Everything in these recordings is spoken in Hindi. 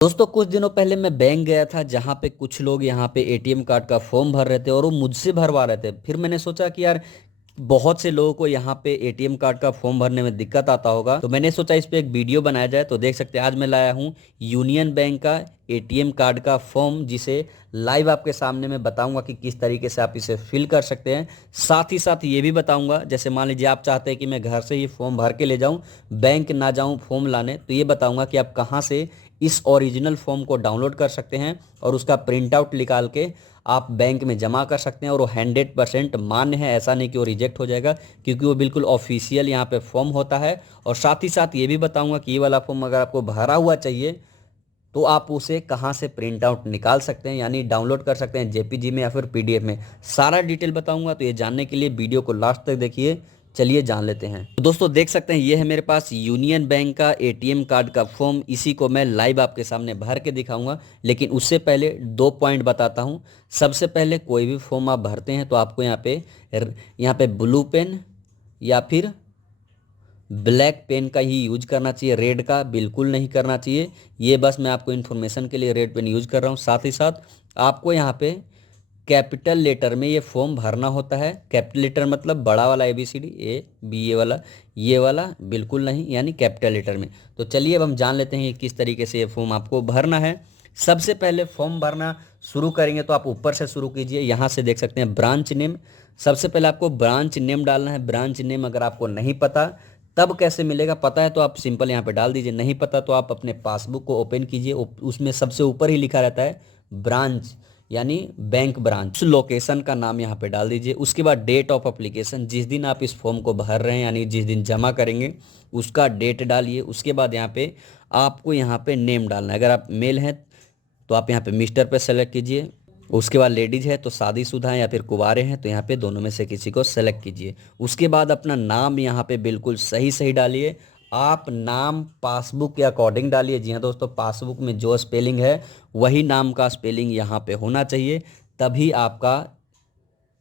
दोस्तों कुछ दिनों पहले मैं बैंक गया था जहाँ पे कुछ लोग यहाँ पे एटीएम कार्ड का फॉर्म भर रहे थे और वो मुझसे भरवा रहे थे। फिर मैंने सोचा कि यार बहुत से लोगों को यहाँ पे एटीएम कार्ड का फॉर्म भरने में दिक्कत आता होगा, तो मैंने सोचा इस पे एक वीडियो बनाया जाए। तो देख सकते हैं आज मैं लाया हूँ यूनियन बैंक का एटीएम कार्ड का फॉर्म, जिसे लाइव आपके सामने मैं बताऊंगा कि किस तरीके से आप इसे फिल कर सकते हैं। साथ ही साथ ये भी बताऊंगा, जैसे मान लीजिए आप चाहते हैं कि मैं घर से ही फॉर्म भर के ले जाऊं, बैंक ना जाऊं फॉर्म लाने, तो ये बताऊंगा कि आप कहाँ से इस ओरिजिनल फॉर्म को डाउनलोड कर सकते हैं और उसका प्रिंट आउट निकाल के आप बैंक में जमा कर सकते हैं। और वो 100% मान्य है, ऐसा नहीं कि वो रिजेक्ट हो जाएगा, क्योंकि वो बिल्कुल ऑफिशियल यहाँ पे फॉर्म होता है। और साथ ही साथ ये भी बताऊंगा कि ये वाला फॉर्म अगर आपको भरा हुआ चाहिए तो आप उसे कहाँ से प्रिंट आउट निकाल सकते हैं, यानी डाउनलोड कर सकते हैं जेपीजी में या फिर पीडीएफ में। सारा डिटेल बताऊंगा, तो ये जानने के लिए वीडियो को लास्ट तक देखिए। चलिए जान लेते हैं। तो दोस्तों देख सकते हैं ये है मेरे पास यूनियन बैंक का एटीएम कार्ड का फॉर्म। इसी को मैं लाइव आपके सामने भर के दिखाऊंगा, लेकिन उससे पहले दो पॉइंट बताता हूं। सबसे पहले कोई भी फॉर्म आप भरते हैं तो आपको यहाँ पे ब्लू पेन या फिर ब्लैक पेन का ही यूज करना चाहिए, रेड का बिल्कुल नहीं करना चाहिए। ये बस मैं आपको इन्फॉर्मेशन के लिए रेड पेन यूज कर रहा हूँ। साथ ही साथ आपको यहाँ पे कैपिटल लेटर में ये फॉर्म भरना होता है। कैपिटल लेटर मतलब बड़ा वाला ABCD A B ये वाला बिल्कुल नहीं, यानी कैपिटल लेटर में। तो चलिए अब हम जान लेते हैं कि किस तरीके से ये फॉर्म आपको भरना है। सबसे पहले फॉर्म भरना शुरू करेंगे तो आप ऊपर से शुरू कीजिए। यहाँ से देख सकते हैं ब्रांच नेम। सबसे पहले आपको ब्रांच नेम डालना है। ब्रांच नेम अगर आपको नहीं पता तब कैसे मिलेगा, पता है तो आप सिंपल यहाँ पे डाल दीजिए, नहीं पता तो आप अपने पासबुक को ओपन कीजिए, उसमें सबसे ऊपर ही लिखा रहता है ब्रांच, यानी बैंक ब्रांच। उस लोकेशन का नाम यहाँ पे डाल दीजिए। उसके बाद डेट ऑफ अप्लीकेशन, जिस दिन आप इस फॉर्म को भर रहे हैं यानी जिस दिन जमा करेंगे उसका डेट डालिए। उसके बाद यहाँ पे आपको यहाँ पे नेम डालना है। अगर आप मेल हैं तो आप यहाँ पे मिस्टर पे सेलेक्ट कीजिए। उसके बाद लेडीज है तो शादीशुदा हैं या फिर कुंवारे हैं तो यहाँ पे दोनों में से किसी को सेलेक्ट कीजिए। उसके बाद अपना नाम यहाँ पे बिल्कुल सही सही डालिए। आप नाम पासबुक के अकॉर्डिंग डालिए। जी हाँ दोस्तों, पासबुक में जो स्पेलिंग है वही नाम का स्पेलिंग यहाँ पे होना चाहिए, तभी आपका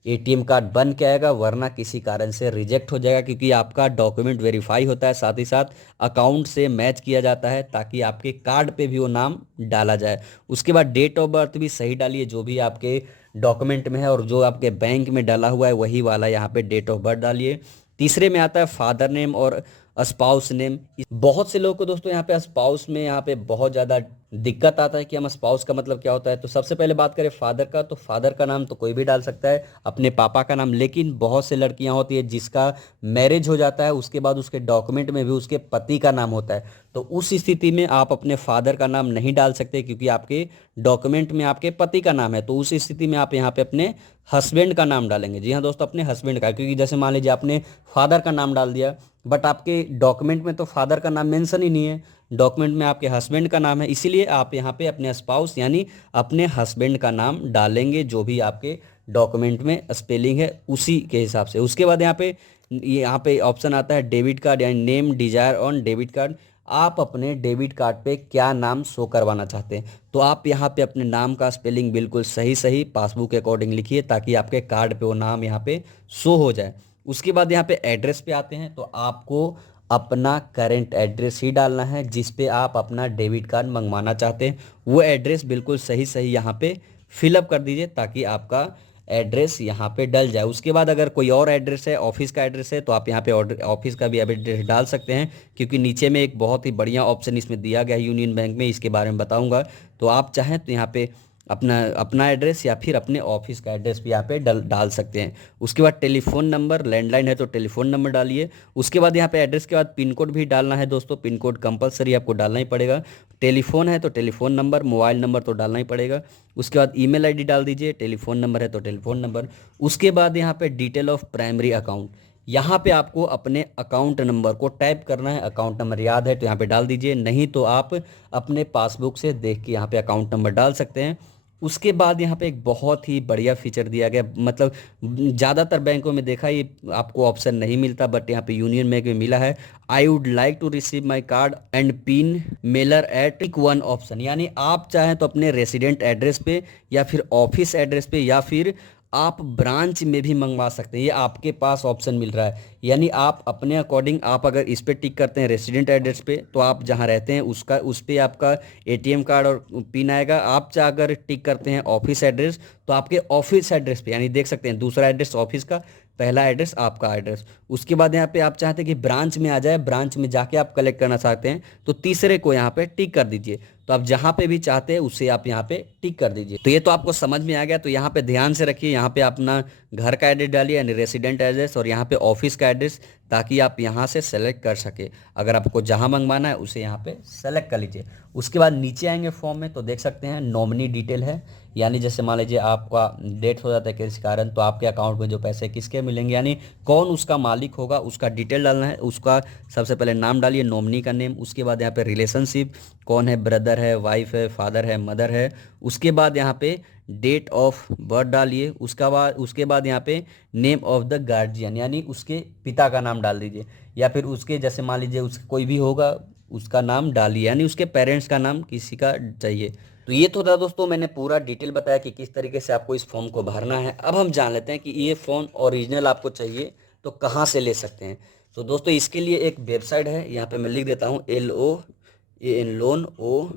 एटीएम कार्ड बन के आएगा, वरना किसी कारण से रिजेक्ट हो जाएगा, क्योंकि आपका डॉक्यूमेंट वेरीफाई होता है, साथ ही साथ अकाउंट से मैच किया जाता है ताकि आपके कार्ड पे भी वो नाम डाला जाए। उसके बाद डेट ऑफ बर्थ भी सही डालिए, जो भी आपके डॉक्यूमेंट में है और जो आपके बैंक में डाला हुआ है वही वाला यहाँ पे डेट ऑफ बर्थ डालिए। तीसरे में आता है फादर नेम और स्पाउस नेम। बहुत से लोगों को दोस्तों यहाँ पे स्पाउस में यहाँ पे बहुत ज़्यादा दिक्कत आता है कि हम स्पाउस का मतलब क्या होता है। तो सबसे पहले बात करें फादर का, तो फादर का नाम तो कोई भी डाल सकता है, अपने पापा का नाम। लेकिन बहुत से लड़कियां होती है जिसका मैरिज हो जाता है, उसके बाद उसके डॉक्यूमेंट में भी उसके पति का नाम होता है, तो उस स्थिति में आप अपने फादर का नाम नहीं डाल सकते, क्योंकि आपके डॉक्यूमेंट में आपके पति का नाम है। तो उस स्थिति में आप यहाँ पे अपने हस्बैंड का नाम डालेंगे। जी हाँ दोस्तों, अपने हस्बैंड का, क्योंकि जैसे मान लीजिए आपने फादर का नाम डाल दिया बट आपके डॉक्यूमेंट में तो फादर का नाम मेंशन ही नहीं है, डॉक्यूमेंट में आपके हस्बैंड का नाम है, इसीलिए आप यहाँ पे अपने स्पाउस यानी अपने हस्बैंड का नाम डालेंगे, जो भी आपके डॉक्यूमेंट में स्पेलिंग है उसी के हिसाब से। उसके बाद यहाँ पे ऑप्शन आता है डेबिट कार्ड, यानी name desire on debit card. आप अपने डेबिट कार्ड पे क्या नाम शो करवाना चाहते हैं, तो आप यहाँ पे अपने नाम का स्पेलिंग बिल्कुल सही सही पासबुक के अकॉर्डिंग लिखिए, ताकि आपके कार्ड पे वो नाम यहाँ पे शो हो जाए। उसके बाद यहाँ पे एड्रेस पे आते हैं, तो आपको अपना करेंट एड्रेस ही डालना है जिस पे आप अपना डेबिट कार्ड मंगवाना चाहते हैं। वो एड्रेस बिल्कुल सही सही यहाँ पे फिलअप कर दीजिए, ताकि आपका एड्रेस यहाँ पे डल जाए। उसके बाद अगर कोई और एड्रेस है, ऑफिस का एड्रेस है, तो आप यहाँ पे ऑफिस का भी एड्रेस डाल सकते हैं, क्योंकि नीचे में एक बहुत ही बढ़िया ऑप्शन इसमें दिया गया है यूनियन बैंक में, इसके बारे में बताऊंगा। तो आप चाहें तो यहाँ पे अपना अपना एड्रेस या फिर अपने ऑफिस का एड्रेस भी यहाँ पे डाल सकते हैं। उसके बाद टेलीफोन नंबर, लैंडलाइन है तो टेलीफोन नंबर डालिए। उसके बाद यहाँ पे एड्रेस के बाद पिन कोड भी डालना है दोस्तों, पिन कोड कंपलसरी आपको डालना ही पड़ेगा। टेलीफोन है तो टेलीफोन नंबर, मोबाइल नंबर तो डालना ही पड़ेगा। उसके बाद ईमेल आईडी डाल दीजिए, टेलीफोन नंबर है तो टेलीफोन नंबर। उसके बाद यहाँ पे डिटेल ऑफ प्राइमरी अकाउंट, यहाँ पे आपको अपने अकाउंट नंबर को टाइप करना है। अकाउंट नंबर याद है तो यहाँ पे डाल दीजिए, नहीं तो आप अपने पासबुक से देख के यहाँ पे अकाउंट नंबर डाल सकते हैं। उसके बाद यहाँ पे एक बहुत ही बढ़िया फीचर दिया गया, मतलब ज़्यादातर बैंकों में देखा ये आपको ऑप्शन नहीं मिलता, बट यहाँ पे यूनियन बैंक में मिला है। I would like to receive my card and pin mailer at one option, यानी आप चाहें तो अपने रेसिडेंट एड्रेस पे या फिर ऑफिस एड्रेस पे या फिर आप ब्रांच में भी मंगवा सकते हैं, ये आपके पास ऑप्शन मिल रहा है। यानी आप अपने अकॉर्डिंग, आप अगर इस पे टिक करते हैं रेसिडेंट एड्रेस पे, तो आप जहाँ रहते हैं उसका, उस पे आपका एटीएम कार्ड और पिन आएगा। आप चाहे अगर टिक करते हैं ऑफिस एड्रेस, तो आपके ऑफिस एड्रेस पे, यानी देख सकते हैं दूसरा एड्रेस ऑफिस का, पहला एड्रेस आपका एड्रेस। उसके बाद यहाँ पे आप चाहते हैं कि ब्रांच में आ जाए, ब्रांच में जाके आप कलेक्ट करना चाहते हैं, तो तीसरे को यहाँ पे टिक कर दीजिए। तो आप जहाँ पे भी चाहते हैं उसे आप यहाँ पे टिक कर दीजिए। तो ये तो आपको समझ में आ गया। तो यहाँ पे ध्यान से रखिए, यहाँ पे अपना घर का एड्रेस डालिए यानी रेसिडेंट एड्रेस, और यहाँ पे ऑफिस का एड्रेस, ताकि आप यहाँ से सेलेक्ट कर सके। अगर आपको जहाँ मंगवाना है उसे यहाँ पे सेलेक्ट कर लीजिए। उसके बाद नीचे आएंगे फॉर्म में, तो देख सकते हैं नॉमिनी डिटेल है। यानी जैसे मान लीजिए आपका डेथ हो जाता है किसी कारण, तो आपके अकाउंट में जो पैसे किसके मिलेंगे, यानी कौन उसका मालिक होगा, उसका डिटेल डालना है। उसका सबसे पहले नाम डालिए, नॉमिनी का नेम। उसके बाद यहाँ पे रिलेशनशिप, कौन है, ब्रदर है, वाइफ है, फादर है, मदर है। उसके बाद यहाँ पे डेट ऑफ बर्थ डालिए। उसके बाद यहाँ पे नेम ऑफ द गार्जियन, यानी उसके पिता का नाम डाल दीजिए, या फिर उसके, जैसे मान लीजिए उसके कोई भी होगा उसका नाम डालिए, यानी उसके पेरेंट्स का नाम किसी का चाहिए। तो ये तो था दोस्तों, मैंने पूरा डिटेल बताया कि किस तरीके से आपको इस फॉर्म को भरना है। अब हम जान लेते हैं कि ये फॉर्म ओरिजिनल आपको चाहिए तो कहाँ से ले सकते हैं। तो दोस्तों इसके लिए एक वेबसाइट है, यहाँ पे मैं लिख देता हूँ, LOAN, लोन ओ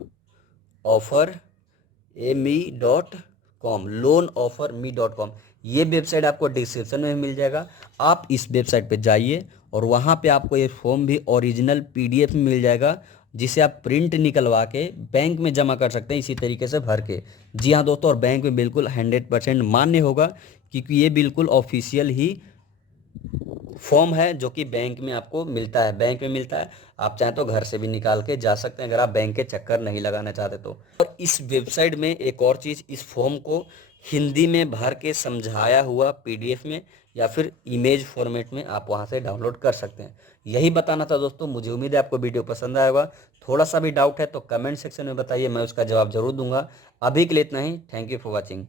ऑफर me.com, loanofferme.com। ये वेबसाइट आपको डिस्क्रिप्शन में मिल जाएगा। आप इस वेबसाइट पे जाइए और वहाँ पे आपको ये फॉर्म भी ओरिजिनल PDF में मिल जाएगा, जिसे आप प्रिंट निकलवा के बैंक में जमा कर सकते हैं इसी तरीके से भर के। जी हाँ दोस्तों, और बैंक में बिल्कुल 100% मान्य होगा, क्योंकि ये बिल्कुल ऑफिशियल ही फॉर्म है जो कि बैंक में आपको मिलता है, बैंक में मिलता है। आप चाहें तो घर से भी निकाल के जा सकते हैं, अगर आप बैंक के चक्कर नहीं लगाना चाहते तो। और इस वेबसाइट में एक और चीज़, इस फॉर्म को हिंदी में भर के समझाया हुआ PDF में या फिर इमेज फॉर्मेट में आप वहां से डाउनलोड कर सकते हैं। यही बताना था दोस्तों, मुझे उम्मीद है आपको वीडियो पसंद आया होगा। थोड़ा सा भी डाउट है तो कमेंट सेक्शन में बताइए, मैं उसका जवाब जरूर दूंगा। अभी के लिए इतना ही। Thank you for watching.